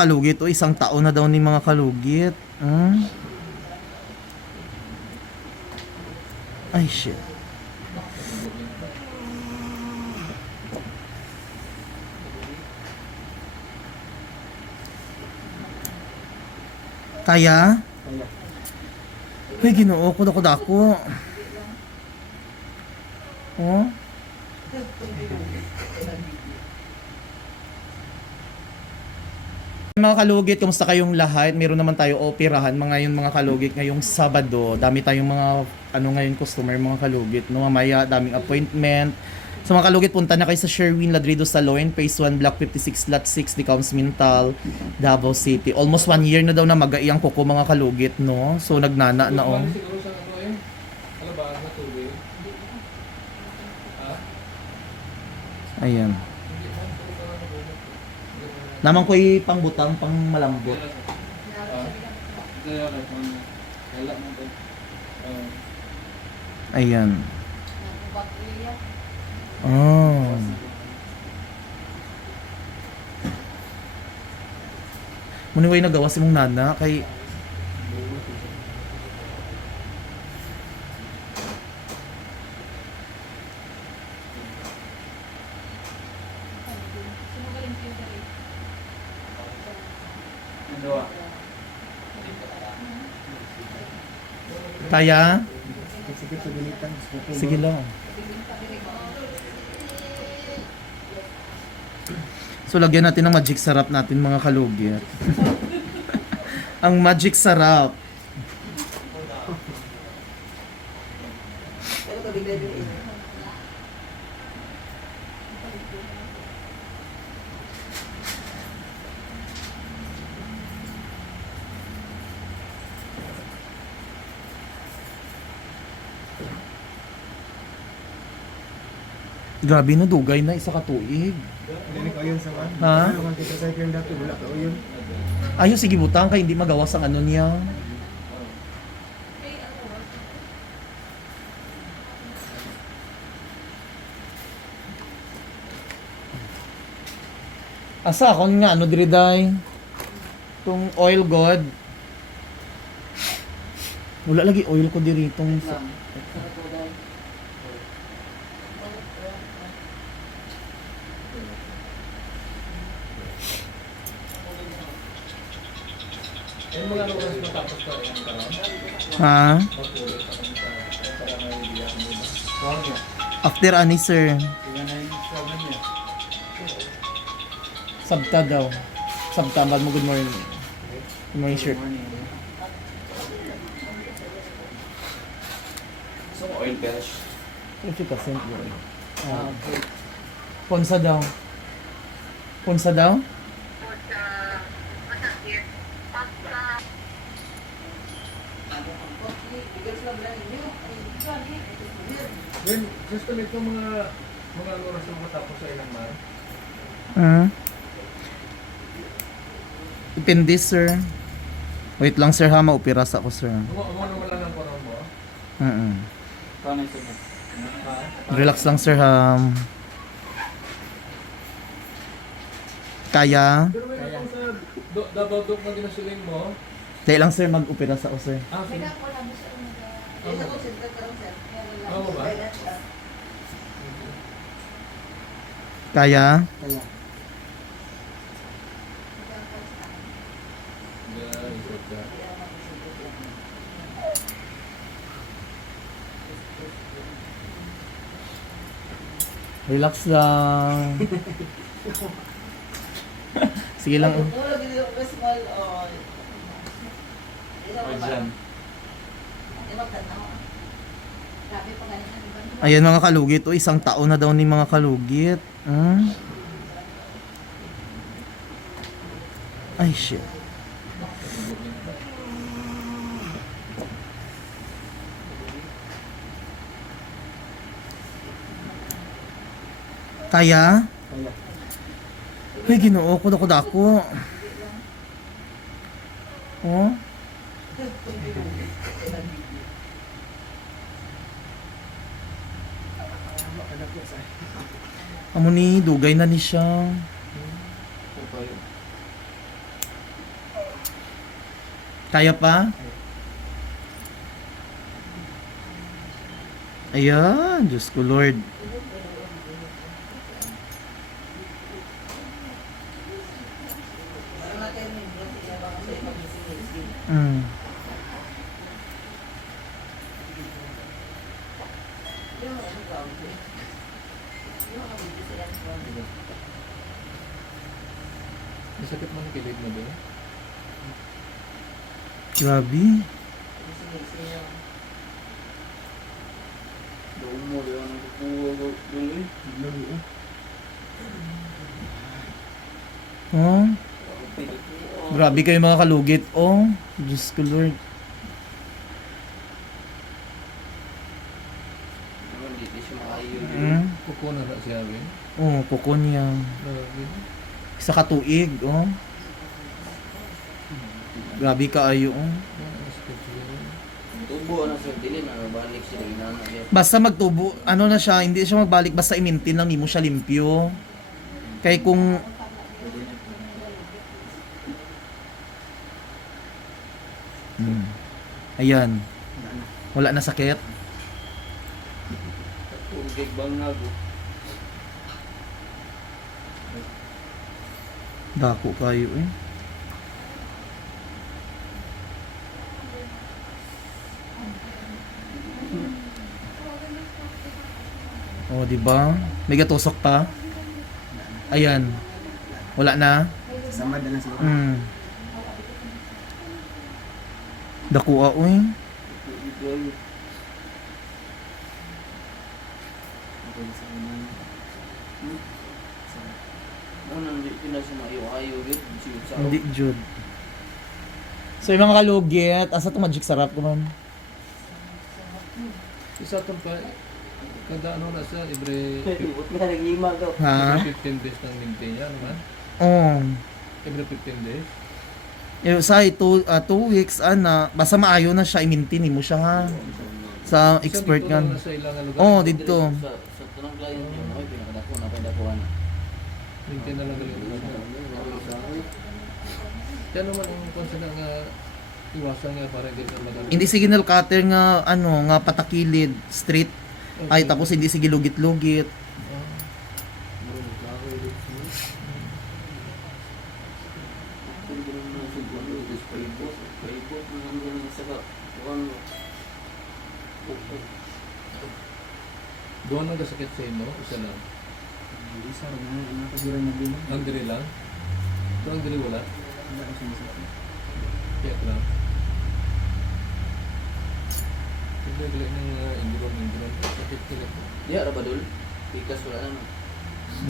kalugit. O, isang taon na daw ni mga kalugit. Hmm? Ay, shit. Kaya? Ay, ginoo ko dako dako. Oh? Mga kalugit, kamusta kayong lahat? Meron naman tayo operahan mga yung mga kalugit ngayong Sabado. Dami tayong mga ano ngayon customer mga kalugit. No, mamaya daming appointment. Sa mga kalugit, punta na kayo sa Sherwin Ladrido Saloon, Phase 1, Block 56, Lot 6, Decoms Mintal, Davao City. Almost one year na daw na mag-aiyang kuko mga kalugit, no? So, nagnana na, oh. Siguro sa ano eh. Ano ba? Sa tubig? Ha? Ayan. Naman ko'y pangbutang, pang malambot. Ayan. Oh. Muna way nagawa si mong nana kay Ang gawa. Kaya? Sige, lang. So lagyan natin ng magic sarap natin mga kalugit. Ang magic sarap. Grabe na dugay na isa ka tuig. Hindi ko yun sa man. Ha? Kita sa kyan dati, wala ka yun. Ayaw sige butang kay hindi magawas ang ano niya. Asa kon nga ano diri day? Tung oil god. Wala lagi oil ko diri tong sa Eh, mga ano oras matapos ka rin ang karoon? Ha? Pagpulot ka kami sa para may biyak mo ba? Kung niya. After ani sir, sabta daw. Sabta bad mo good morning. Good morning sir. So, oil cash. 50% yun. Ah, Ponsa daw. Ponsa daw? Then, just to make mga mga ano oras na matapos sa ilang man. Hmm. Depende sir. Wait lang sir ha, maupiras ako sir. Umo umo naman lang ang koron mo. Mm Paano ito mo? Ha? Relax lang sir ha. Kaya? Pero may Kaya. sa do, Davao Dok na ginasuling mo. Dahil lang sir, mag-upiras ako sir. Ah, sige. Ano ba? Kaya? Kaya. Yeah, isip ka. Relax lang. Sige lang. O dyan. Ayan mga kalugit. O, isang taon na daw ni mga kalugit. Hmm? Ay, shit. Kaya? Kaya. Ay, ginoo ko dako dako. Oh? Amo ni dugay na ni siya. Kaya pa? Ayan, Diyos ko Lord. Mm. Masakit man ang kilid mo doon. Grabe. Lagi eh. Oh. Grabe kayo mga kalugit. Oh, Diyos ko Lord. Mm. Kuko na na siya rin. Oh, kuko niya. Grabe. Isa ka tuig, oh. Grabe ka ayo, oh. Siya. Tubo na sa dili na balik sila inana. Basta magtubo, ano na siya, hindi siya magbalik, basta i-maintain lang, hindi mo siya limpyo. Kaya kung... Ayan. Wala na sakit. Tugig bang nago. Dako kayo eh. Oh, di ba? May gatusok pa. Ayan. Wala na. Samad na lang siguro. Mm. Dako ah, uy. Okay, sa unang. Ano nang di pinasumayo ayo gid siya sa. Hindi jud. So yung mga kalugit, asa to magic sarap ko man. Isa itong pa, kada ano na siya, daw. Ha? every 15 days nang maintain niya naman. Oh. Every 15 days. Yung sa two, ah, two weeks ana, basta maayo na siya i-maintain mo siya ha. Sa expert nga. na sa ilang lugar. Oh, dito. Sa sa tanang client niyo, ay pinakadako na pay dakuan. Maintain na lang. Kaya naman ang konsen nga iwasan nga para hindi na madali. Hindi signal cutter nga ano, nga patakilid, straight. Ay tapos hindi sige lugit-lugit. Doon ang kasakit sa ino, isa lang. Isa rin na. Ano ka dira na din. Ang diri lang. Doon ang diri wala. Wala ko sumasakit. Kaya lang. Tignan gali ng uh, ingron, ingron. Sakit kila. Di ara ba dul? Pikas wala na.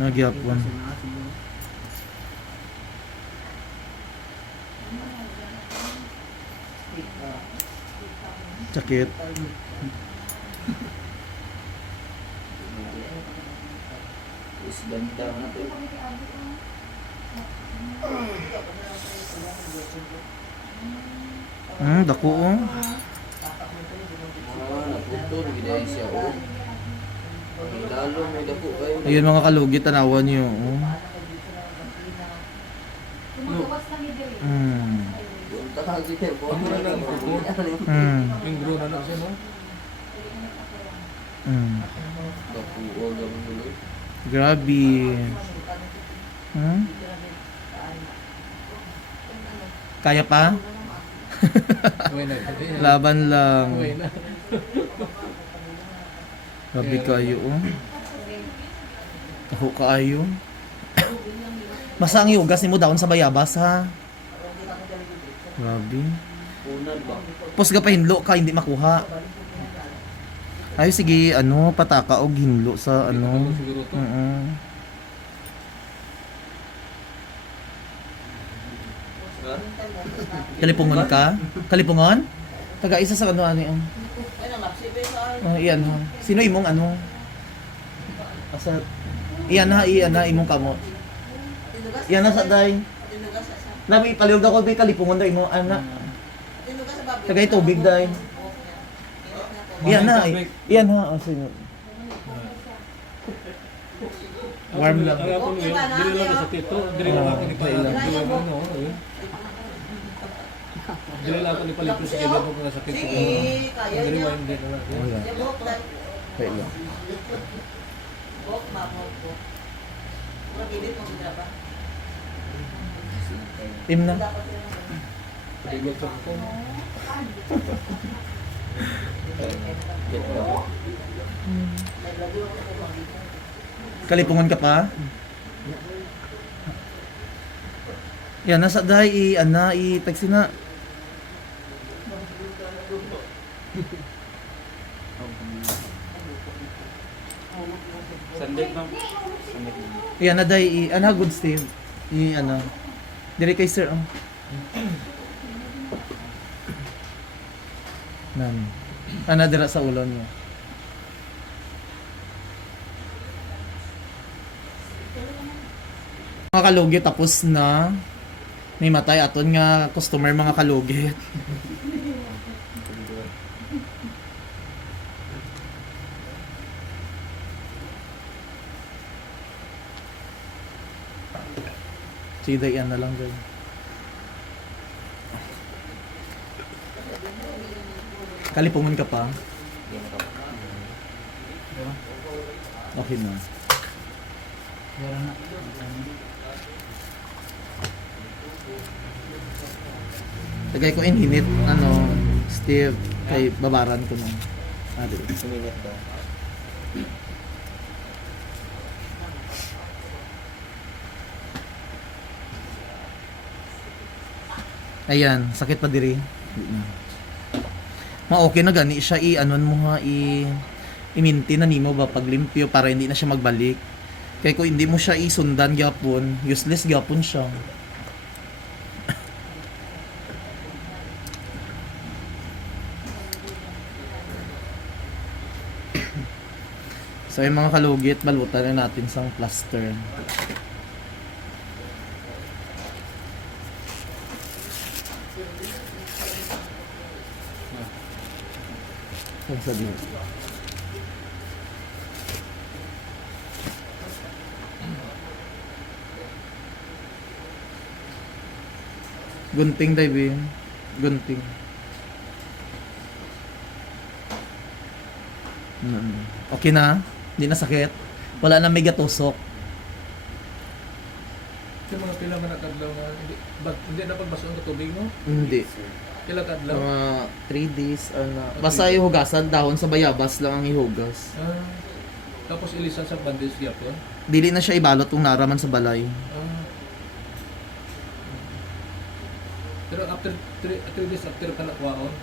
Nagyapon. Sa Sakit. Is ganda na to. Hmm, dako oh. Ah. Ayun mga kalugit tanawan niyo. Oh. Gid eh. No? Hmm. Gamon dulu. Grabe. Hmm? Kaya pa? Laban lang. Grabe kayo oh. Ako kaayo. Basta ang iugas nimo daon sa bayabas ha. Grabe. Pos ka pa hinlo ka hindi makuha. Ay sige ano pataka og hinlo sa ano. Oo. Kalipungon ka? Kalipungon? Taga isa sa ano ano yung. Oh, iyan ha. Sino imong ano? Asa Iyan ha, iyan ha imong kamo. Iyan na sa day. Nabi paliog ako bi kalipungon daw imong ana. Tagay tubig day. Iyan na. Iyan ha. Oh, sige. Warm lang. Ang ako yun, dili lang sa tito, dili lang ako ni Pailang. Dili lang ano, yun. Dili lang ako ni palipin sa siguro. Eh, kaya Ang dili mo hindi na lang. Wait lang. Buhok ba, buhok, buhok. Mag-edit mo ba? Im na. Dapat sila ng- Pagigil sa ko. Naglagay ako sa mga Kalipungon ka pa? Yan, nasa dahi i, ana, i, taxi na. Sunday. Sunday. Yan, na dahi i, ana, good Steve. I, ano. Dire kay sir, oh. Nan. Ana, dira sa ulo niya. Mga kalugit, tapos na. May matay aton nga customer mga kalugit. Sida yan na lang dyan. Kalipungan ka pa? Okay na. Meron na. Tagay ko inhinit, ano, Steve, kay babaran ko nung. Ah, di ba? Ayan, sakit pa diri. Ma okay na gani siya i anon mo nga i iminti na nimo ba paglimpyo para hindi na siya magbalik. Kaya kung hindi mo siya isundan gyapon, useless gyapon siya. so yung mga kalugit, balutan na natin sang plaster. Mo. Gunting tayo, Bin. Gunting. Mm. Okay na? Hindi na sakit? Wala na may gatusok? Yung mga pila man nakadlaw nga hindi bag, hindi na pagbasoon ka tubig mo. Hindi. Pila kadlaw. Mga 3 days, ano. Basta ihugasan, dahon sa bayabas lang ang ihugas. Ah, tapos ilisan sa bandage gyapon. Dili na siya ibalot kung naraman sa balay. Ah. Pero after 3 days after ka nakwaon,